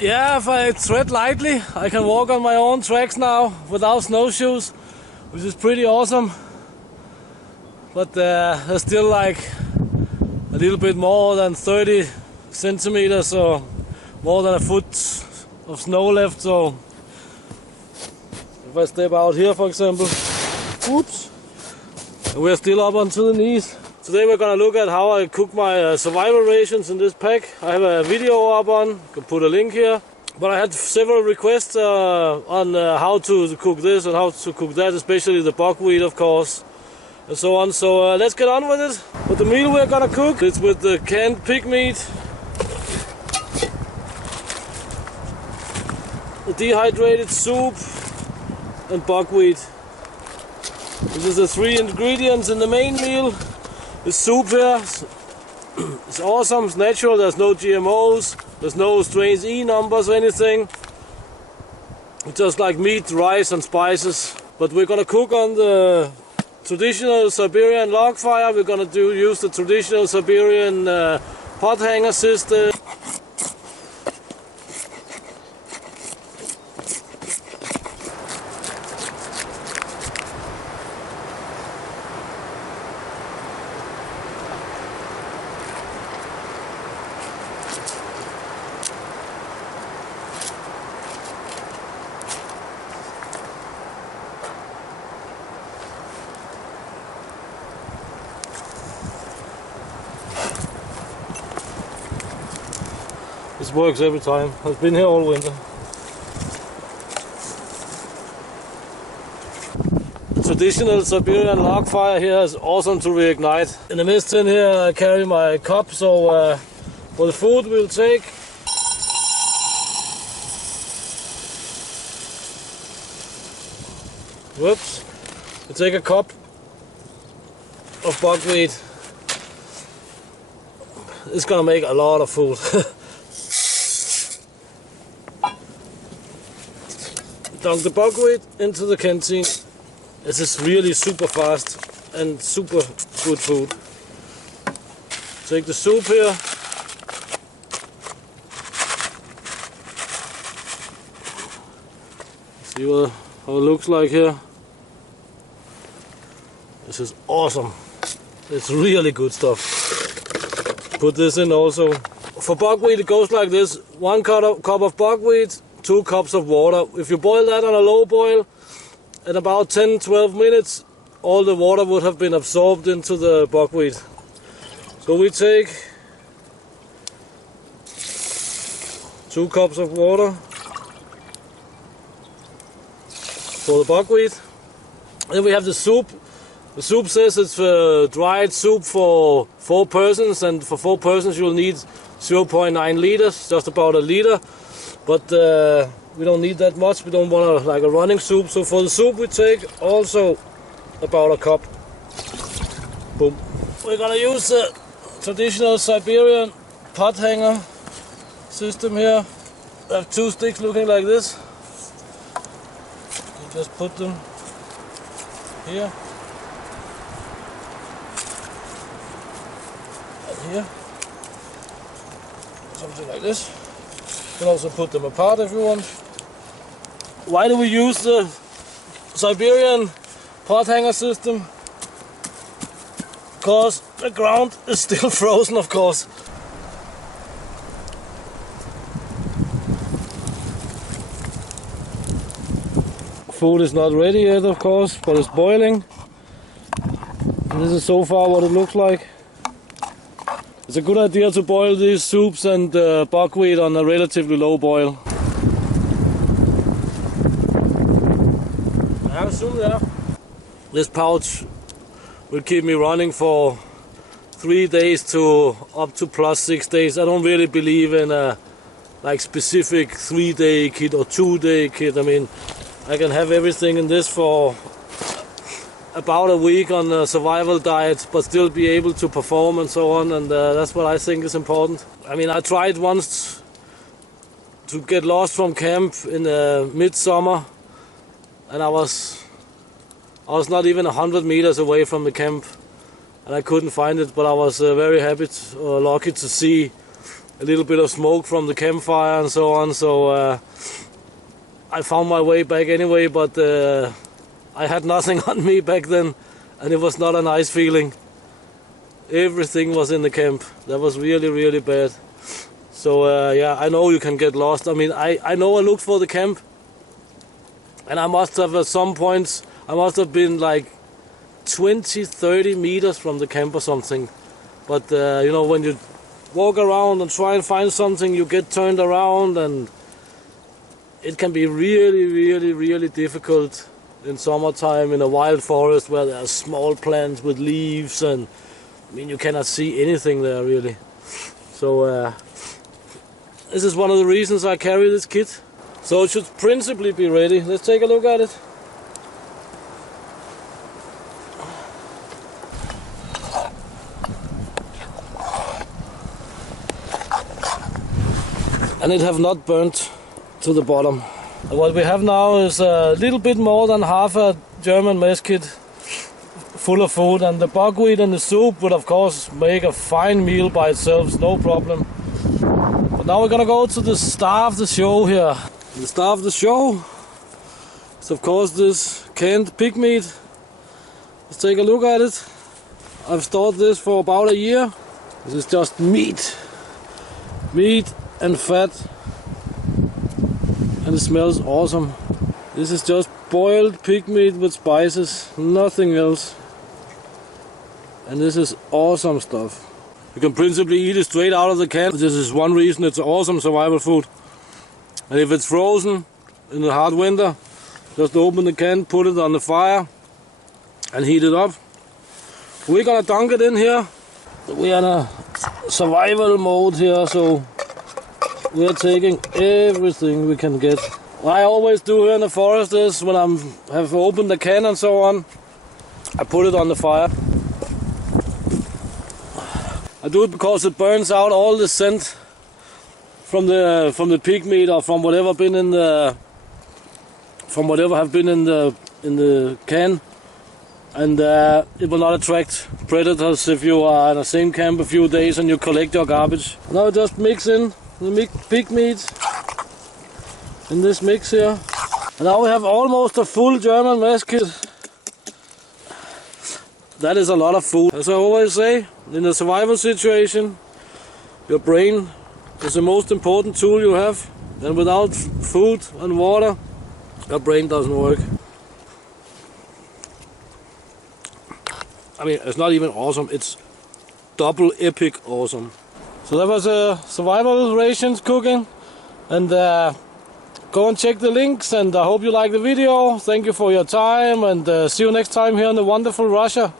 Yeah, if I tread lightly, I can walk on my own tracks now without snowshoes, which is pretty awesome. But there's still like a little bit more than 30 centimeters, or more than a foot of snow left. So if I step out here, for example, oops, we're still up onto the knees. Today we're gonna look at how I cook my survival rations in this pack. I have a video up on, can put a link here. But I had several requests on how to cook this and how to cook that, especially the buckwheat, of course, and so on. So let's get on with it. But the meal we're gonna cook, it's with the canned pig meat, the dehydrated soup, and buckwheat. This is the three ingredients in the main meal. The soup here, it's awesome, it's natural, there's no GMOs, there's no strange E numbers or anything. It's just like meat, rice and spices. But we're gonna cook on the traditional Siberian log fire. We're gonna use the traditional Siberian pot hanger system. This works every time. I've been here all winter. The traditional Siberian log fire here is awesome to reignite. In the mist tin here I carry my cup, so for the food we'll take we take a cup of buckwheat. It's gonna make a lot of food. Dunk the buckwheat into the canteen. This is really super fast and super good food. Take the soup here. See how it looks like here. This is awesome. It's really good stuff. Put this in also. For buckwheat it goes like this. 1 cup of buckwheat, 2 cups of water. If you boil that on a low boil, in about 10-12 minutes, all the water would have been absorbed into the buckwheat. So we take 2 cups of water for the buckwheat. Then we have the soup. The soup says it's dried soup for 4 persons, and for 4 persons you'll need 0.9 liters, just about a liter. But we don't need that much. We don't want like a running soup. So for the soup we take also about a cup. Boom. We're gonna use the traditional Siberian pot hanger system here. I have 2 sticks looking like this. You just put them here and here. Something like this. You can also put them apart if you want. Why do we use the Siberian pot hanger system? Because the ground is still frozen, of course. Food is not ready yet, of course, but it's boiling. And this is so far what it looks like. It's a good idea to boil these soups and buckwheat on a relatively low boil. This pouch will keep me running for 3 days to up to plus 6 days. I don't really believe in a like specific 3-day kit or 2-day kit. I mean, I can have everything in this for about a week on a survival diet, but still be able to perform and so on, and that's what I think is important. I mean, I tried once to get lost from camp in midsummer, and I was not even 100 meters away from the camp, and I couldn't find it, but I was very happy, lucky to see a little bit of smoke from the campfire and so on. So I found my way back anyway, but I had nothing on me back then, and it was not a nice feeling. Everything was in the camp. That was really, really bad. So yeah, I know you can get lost. I mean, I know I looked for the camp, and I must have at some points, I must have been like 20-30 meters from the camp or something. But you know, when you walk around and try and find something, you get turned around, and it can be really, really, really difficult in summertime in a wild forest where there are small plants with leaves, and I mean, you cannot see anything there really. So this is one of the reasons I carry this kit. So it should principally be ready. Let's take a look at it. And it have not burnt to the bottom. And what we have now is a little bit more than half a German mess kit full of food, and the buckwheat and the soup would of course make a fine meal by itself, no problem. But now we're gonna go to the star of the show here. The star of the show is of course this canned pig meat. Let's take a look at it. I've stored this for about a year. This is just meat and fat, and it smells awesome. This is just boiled pig meat with spices, nothing else. And this is awesome stuff. You can principally eat it straight out of the can. This is one reason it's awesome survival food. And if it's frozen in the hard winter, just open the can, put it on the fire and heat it up. We're gonna dunk it in here. We're in a survival mode here, so we're taking everything we can get. What I always do here in the forest is when I have opened the can and so on, I put it on the fire. I do it because it burns out all the scent from the pig meat or from whatever have been in the can, and it will not attract predators if you are in the same camp a few days and you collect your garbage. Now just mix in the pig meat in this mix here. And now we have almost a full German mess kit. That is a lot of food. As I always say, in a survival situation, your brain is the most important tool you have. And without food and water, your brain doesn't work. I mean, it's not even awesome, it's double epic awesome. So that was survival rations cooking, and go and check the links, and I hope you like the video. Thank you for your time, and see you next time here in the wonderful Russia.